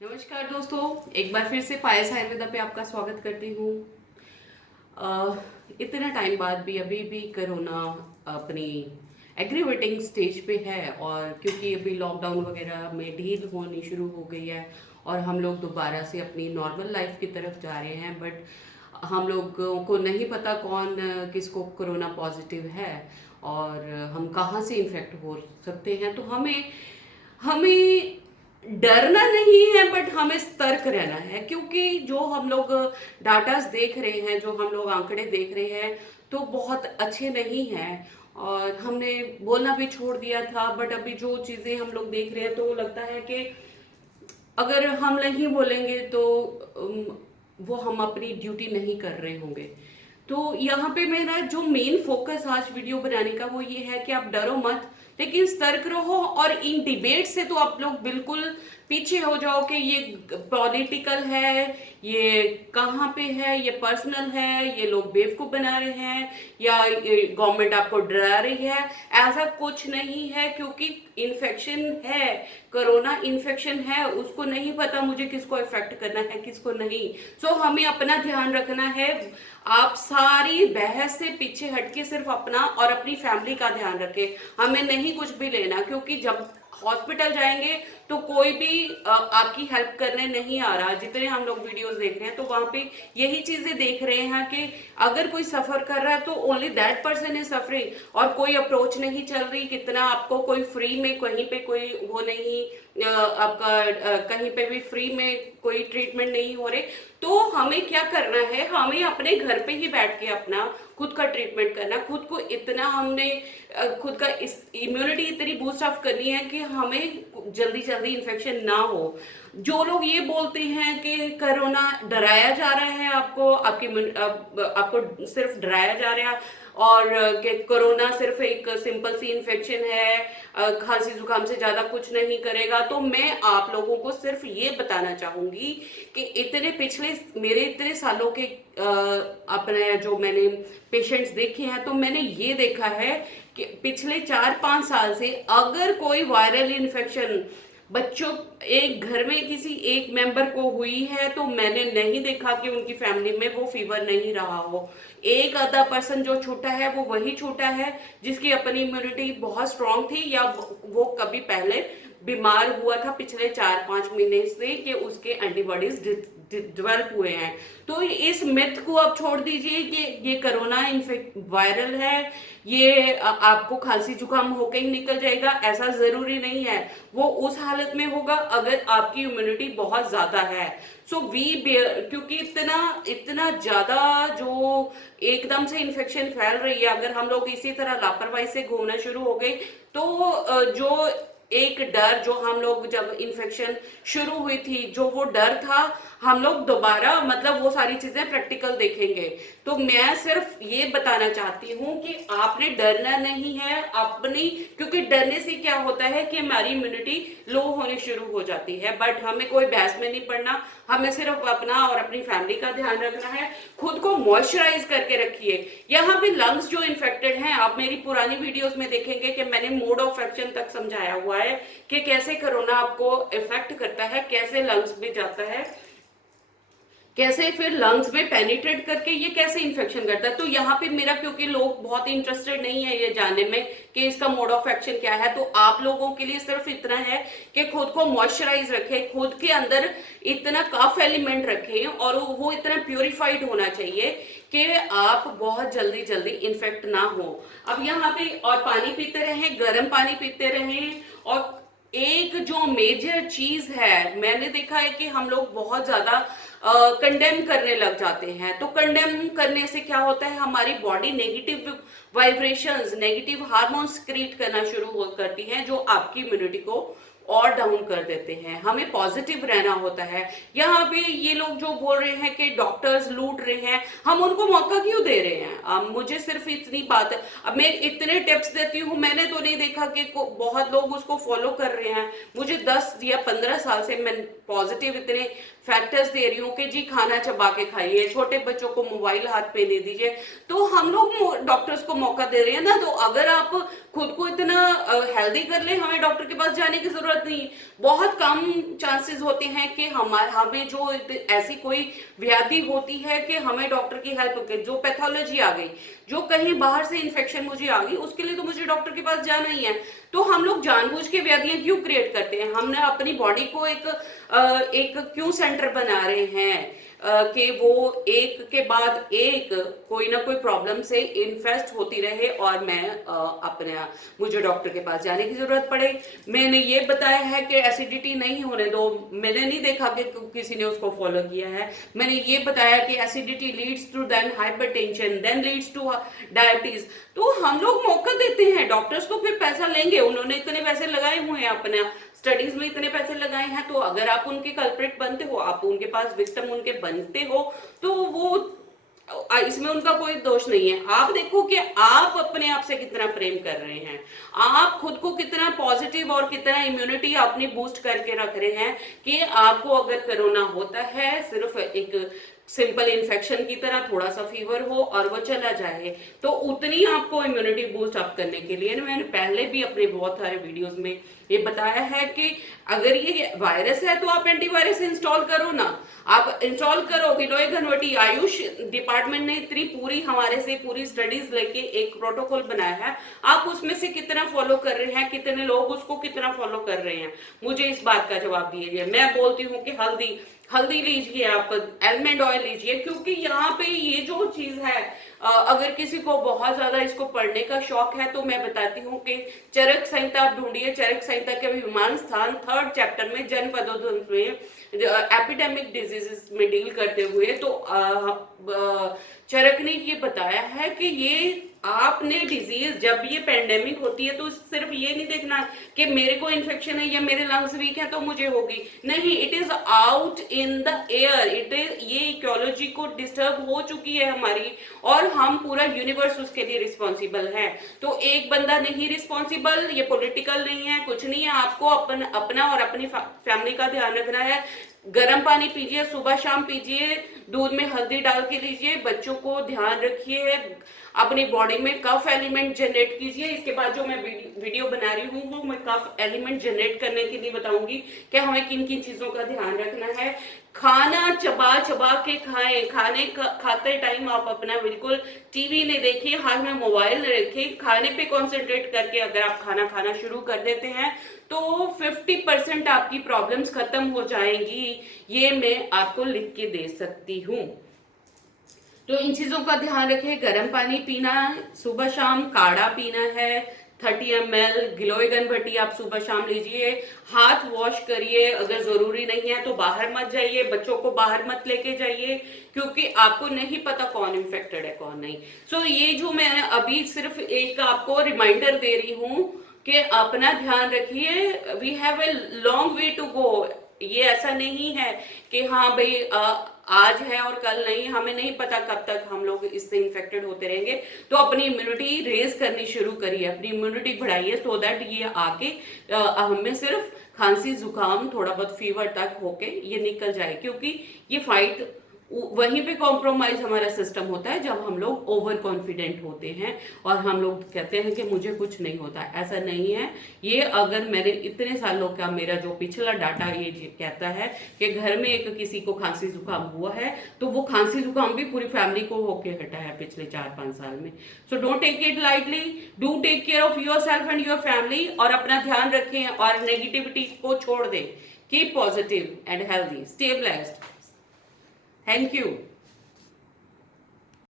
नमस्कार दोस्तों, एक बार फिर से पायस आयुर्वेदा पे आपका स्वागत करती हूँ। इतना टाइम बाद भी अभी भी कोरोना अपनी एग्रीवेटिंग स्टेज पे है, और क्योंकि अभी लॉकडाउन वगैरह में ढील होनी शुरू हो गई है और हम लोग दोबारा से अपनी नॉर्मल लाइफ की तरफ जा रहे हैं। बट हम लोगों को नहीं पता कौन किसको कोरोना पॉजिटिव है और हम कहाँ से इन्फेक्ट हो सकते हैं। तो हमें हमें डरना नहीं है, बट हमें सतर्क रहना है, क्योंकि जो हम लोग डाटास देख रहे हैं, जो हम लोग आंकड़े देख रहे हैं, तो बहुत अच्छे नहीं हैं। और हमने बोलना भी छोड़ दिया था, बट अभी जो चीज़ें हम लोग देख रहे हैं तो लगता है कि अगर हम नहीं बोलेंगे तो वो हम अपनी ड्यूटी नहीं कर रहे होंगे। तो यहाँ पे मेरा जो मेन फोकस आज वीडियो बनाने का वो ये है कि आप डरो मत, लेकिन सतर्क रहो। और इन डिबेट से तो आप लोग बिल्कुल पीछे हो जाओ कि ये पॉलिटिकल है, ये कहाँ पे है, ये पर्सनल है, ये लोग बेवकूफ बना रहे हैं या गवर्नमेंट आपको डरा रही है। ऐसा कुछ नहीं है, क्योंकि इन्फेक्शन है, कोरोना इन्फेक्शन है, उसको नहीं पता मुझे किसको इफेक्ट करना है किसको नहीं। सो हमें अपना ध्यान रखना है। आप सारी बहस से पीछे हटके सिर्फ अपना और अपनी फैमिली का ध्यान रखें। हमें नहीं कुछ भी लेना, क्योंकि जब हॉस्पिटल जाएंगे तो कोई भी आपकी हेल्प करने नहीं आ रहा। जितने हम लोग वीडियोस देख रहे हैं तो वहां पे यही चीजें देख रहे हैं कि अगर कोई सफर कर रहा है तो only that person is suffering, और कोई अप्रोच नहीं चल रही। कितना आपको कोई फ्री में कहीं पे कोई वो नहीं, आपका कहीं पे भी फ्री में कोई ट्रीटमेंट नहीं हो रहे। तो हमें क्या करना है, हमें अपने घर पे ही बैठ के अपना खुद का ट्रीटमेंट करना, खुद को इतना हमने खुद का इस इम्यूनिटी इतनी बूस्ट अप करनी है कि हमें जल्दी जल्दी इन्फेक्शन ना हो। जो लोग ये बोलते हैं कि कोरोना डराया जा रहा है, आपको आपको सिर्फ डराया जा रहा है और कि कोरोना सिर्फ एक सिंपल सी इन्फेक्शन है, खांसी जुकाम से ज्यादा कुछ नहीं करेगा, तो मैं आप लोगों को सिर्फ ये बताना चाहूंगी कि इतने पिछले मेरे इतने सालों के अपने जो मैंने पेशेंट्स देखे हैं, तो मैंने ये देखा है कि पिछले 4-5 साल से अगर कोई वायरल इन्फेक्शन बच्चों एक घर में किसी एक मेंबर को हुई है, तो मैंने नहीं देखा कि उनकी फैमिली में वो फीवर नहीं रहा हो। एक आधा पर्सन जो छूटा है वो वही छूटा है जिसकी अपनी इम्यूनिटी बहुत स्ट्रांग थी, या वो कभी पहले बीमार हुआ था पिछले 4-5 महीने से कि उसके एंटीबॉडीज डेवलप हुए हैं। तो इस मिथ को आप छोड़ दीजिए कि ये कोरोना इन्फेक्ट वायरल है, ये आपको खांसी जुकाम होकर ही निकल जाएगा, ऐसा जरूरी नहीं है। वो उस हालत में होगा अगर आपकी इम्यूनिटी बहुत ज्यादा है। सो क्योंकि इतना इतना ज्यादा जो एकदम से इन्फेक्शन फैल रही है, अगर हम लोग इसी तरह लापरवाही से घूमना शुरू हो गए तो जो एक डर जो हम लोग जब इन्फेक्शन शुरू हुई थी, जो वो डर था, हम लोग दोबारा मतलब वो सारी चीजें प्रैक्टिकल देखेंगे। तो मैं सिर्फ ये बताना चाहती हूँ कि आपने डरना नहीं है अपनी, क्योंकि डरने से क्या होता है कि हमारी इम्यूनिटी लो होनी शुरू हो जाती है। बट हमें कोई बहस में नहीं पड़ना, हमें सिर्फ अपना और अपनी फैमिली का ध्यान रखना है। खुद को मॉइस्चराइज करके रखिए। यहाँ पे लंग्स जो इन्फेक्टेड हैं, आप मेरी पुरानी वीडियोस में देखेंगे कि मैंने मोड ऑफ एक्शन तक समझाया हुआ है कि कैसे कोरोना आपको इफेक्ट करता है, कैसे लंग्स में जाता है, कैसे फिर लंग्स में पेनिट्रेट करके ये कैसे इन्फेक्शन करता है। तो यहाँ पे मेरा, क्योंकि लोग बहुत इंटरेस्टेड नहीं है ये जानने में कि इसका मोड ऑफ एक्शन क्या है, तो आप लोगों के लिए सिर्फ इतना है कि खुद को मॉइस्चराइज रखें, खुद के अंदर इतना कफ एलिमेंट रखें और वो इतना प्योरिफाइड होना चाहिए कि आप बहुत जल्दी जल्दी इन्फेक्ट ना हो। अब यहाँ पे और पानी पीते रहें, गर्म पानी पीते रहें। और एक जो मेजर चीज है, मैंने देखा है कि हम लोग बहुत ज्यादा कंडेम करने लग जाते हैं। तो कंडेम करने से क्या होता है, हमारी body negative vibrations, negative hormones create करना शुरू हो करती हैं, जो आपकी इम्यूनिटी को और डाउन कर देते हैं। हमें पॉजिटिव रहना होता है। यहाँ पे ये लोग जो बोल रहे हैं कि डॉक्टर्स लूट रहे हैं, हम उनको मौका क्यों दे रहे हैं? मुझे सिर्फ इतनी बात है, अब मैं इतने टिप्स देती हूँ, मैंने तो नहीं देखा कि बहुत लोग उसको फॉलो कर रहे हैं। मुझे 10 या 15 साल से मैं पॉजिटिव इतने फैक्टर्स दे रही हूँ कि जी खाना चबा के खाइए, छोटे बच्चों को मोबाइल हाथ पे दे दीजिए। तो हम लोग डॉक्टर्स को मौका दे रहे हैं ना। तो अगर आप खुद को इतना हेल्दी कर ले, हमें डॉक्टर के पास जाने की जरूरत जरूरत नहीं। बहुत कम चांसेस होते हैं कि हमें जो ऐसी कोई व्याधि होती है कि हमें डॉक्टर की हेल्प, जो पैथोलॉजी आ गई, जो कहीं बाहर से इन्फेक्शन मुझे आ गई, उसके लिए तो मुझे डॉक्टर के पास जाना ही है। तो हम लोग जानबूझ के व्याधियां क्यों क्रिएट करते हैं? हमने अपनी बॉडी को एक क्यों सेंटर बना रहे हैं कि वो एक के बाद एक कोई ना कोई प्रॉब्लम से इन्फेस्ट होती रहे और मुझे डॉक्टर के पास जाने की जरूरत पड़े। मैंने ये बताया है कि एसिडिटी नहीं होने दो, मैंने नहीं देखा कि किसी ने उसको फॉलो किया है। मैंने ये बताया कि acidity leads to then hypertension, then leads to diabetes. तो हम लोग मौका देते हैं, डॉक्टर्स तो फिर पैसा लेंगे, उन्होंने इतने पैसे लगाए हुए हैं, अपने स्टडीज में इतने पैसे लगाए हैं, तो अगर आप उनके कल्प्रिट बनते हो, आप उनके पास विक्टिम उनके बनते हो, तो वो इसमें उनका कोई दोष नहीं है। आप देखो कि आप अपने आप से कितना प्रेम कर रहे हैं, आप खुद को कितना पॉजिटिव और कितना इम्यूनिटी अपनी बूस्ट करके रख रहे हैं कि आपको अगर कोरोना होता है, सिर्फ एक सिंपल इन्फेक्शन की तरह थोड़ा सा फीवर हो और वो चला जाए, तो उतनी आपको इम्यूनिटी बूस्ट अप करने के लिए मैंने पहले भी अपने बहुत सारे वीडियोस में ये बताया है कि अगर ये वायरस है तो आप एंटीवायरस इंस्टॉल करो ना, आप इंस्टॉल करो। गिलोय घनवटी आयुष डिपार्टमेंट ने इतनी पूरी हमारे से पूरी स्टडीज लेके एक प्रोटोकॉल बनाया है, आप उसमें से कितना फॉलो कर रहे हैं, कितने लोग उसको कितना फॉलो कर रहे हैं, मुझे इस बात का जवाब दीजिए। मैं बोलती हूँ कि हल्दी लीजिए, आप आलमंड ऑयल लीजिए, क्योंकि यहाँ पे ये जो चीज है, अगर किसी को बहुत ज्यादा इसको पढ़ने का शौक है तो मैं बताती हूँ कि चरक संहिता आप ढूंढिए, चरक संहिता के विमान स्थान 3rd चैप्टर में जनपदों में एपिडेमिक डिजीजेस में डील करते हुए, तो चरक ने ये बताया है कि ये आपने डिजीज जब ये पेंडेमिक होती है तो सिर्फ ये नहीं देखना कि मेरे को इन्फेक्शन है या मेरे लंग्स वीक है तो मुझे होगी, नहीं, it is out in the air, it is, ये इकोलॉजी को डिस्टर्ब हो चुकी है हमारी और हम पूरा यूनिवर्स उसके लिए रिस्पॉन्सिबल है। तो एक बंदा नहीं रिस्पॉन्सिबल, ये पॉलिटिकल नहीं है, कुछ नहीं है, आपको अपना और अपनी फैमिली का ध्यान रखना है। गर्म पानी पीजिए, सुबह शाम पीजिए, दूध में हल्दी डाल के लीजिए, बच्चों को ध्यान रखिए, अपनी बॉडी में कफ एलिमेंट जनरेट कीजिए। इसके बाद जो मैं वीडियो बना रही हूँ वो मैं कफ एलिमेंट जनरेट करने के लिए बताऊंगी कि हमें किन किन चीजों का ध्यान रखना है। खाना चबा चबा के खाएं, खाते टाइम आप अपना बिल्कुल टीवी नहीं देखिए, हाथ में मोबाइल न रखें, खाने पे कंसंट्रेट करके अगर आप खाना खाना शुरू कर देते हैं तो 50% आपकी प्रॉब्लम्स खत्म हो जाएंगी, ये मैं आपको लिख के दे सकती हूँ। तो इन चीजों का ध्यान रखें, गर्म पानी पीना, सुबह शाम काढ़ा पीना है 30 ml, गिलोय घनवटी आप सुबह शाम लीजिए, हाथ वॉश करिए, अगर जरूरी नहीं है तो बाहर मत जाइए, बच्चों को बाहर मत लेके जाइए, क्योंकि आपको नहीं पता कौन इन्फेक्टेड है कौन नहीं। सो ये जो मैं अभी सिर्फ एक आपको रिमाइंडर दे रही हूँ कि अपना ध्यान रखिए, we have a long way to go. ये ऐसा नहीं है कि हाँ भाई आज है और कल नहीं, हमें नहीं पता कब तक हम लोग इससे इन्फेक्टेड होते रहेंगे। तो अपनी इम्यूनिटी रेज करनी शुरू करिए, अपनी इम्यूनिटी बढ़ाइए, सो दैट ये आके हमें सिर्फ खांसी जुकाम थोड़ा बहुत फीवर तक होके ये निकल जाए, क्योंकि ये फाइट वहीं पे कॉम्प्रोमाइज हमारा सिस्टम होता है जब हम लोग ओवर कॉन्फिडेंट होते हैं और हम लोग कहते हैं कि मुझे कुछ नहीं होता। ऐसा नहीं है। ये अगर मैंने इतने सालों का मेरा जो पिछला डाटा ये कहता है कि घर में एक किसी को खांसी जुकाम हुआ है तो वो खांसी जुकाम भी पूरी फैमिली को होके हटा है पिछले 4-5 साल में। So don't take it lightly, do take care of yourself and your family, और अपना ध्यान रखें और नेगेटिविटी को छोड़ दें। Keep positive and healthy, stay blessed. Thank you.